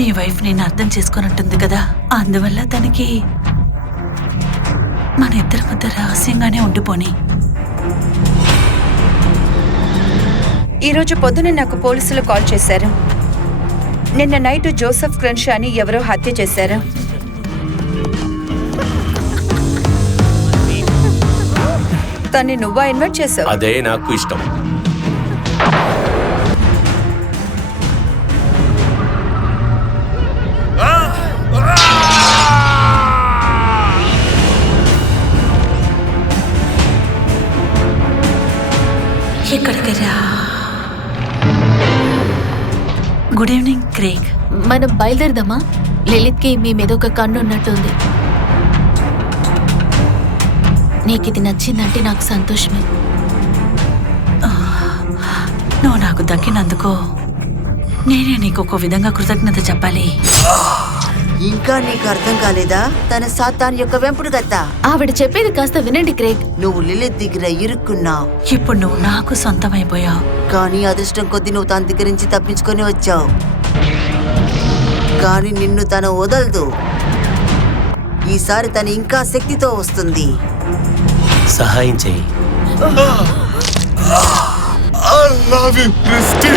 మీ wife నేను అర్థం చేసుకున్నట్టుంది కదా, అందువల్ల తనకి మన ఇద్దరి మధ్య రహస్యంగానే ఉండిపోని. ఈరోజు పొద్దున నాకు పోలీసులు కాల్ చేశారు. నిన్న నైట్ జోసెఫ్ క్రెన్షాని ఎవరో హత్య చేశారు. తన్ని నువ్వా ఇన్వైట్ చేసావు? అదే నాకు ఇష్టం. ఎక్కడికి రా? Good evening Craig. మనం బయలుదేరదామా? లలిత్కి మీ మీద ఒక కన్ను ఉన్నట్టుంది. నీకు ఇది నచ్చిందంటే నాకు సంతోషమే. నువ్వు నాకు దక్కినందుకో నేనే నీకు ఒక విధంగా కృతజ్ఞత చెప్పాలి. ఇంకా నీకు అర్థం కాలేదా? తన సాతాన్ యొక్క వెంపుడు గత్త. ఆవిడ చెప్పేది కాస్త వినండి క్రేగ్. నువ్వు లిలిత్ దగ్గర ఇరుక్కున్నావు. ఇప్పుడు నువ్వు నాకు సొంతమైపోయావు. కానీ అదృష్టం కొద్దీ నువ్వు తన దగ్గర నుంచి తప్పించుకొని వచ్చావు. కానీ నిన్ను తను వదలదు. ఈసారి తను ఇంకా శక్తితో వస్తుంది. సహాయం చెయ్యి. I love you, Christy.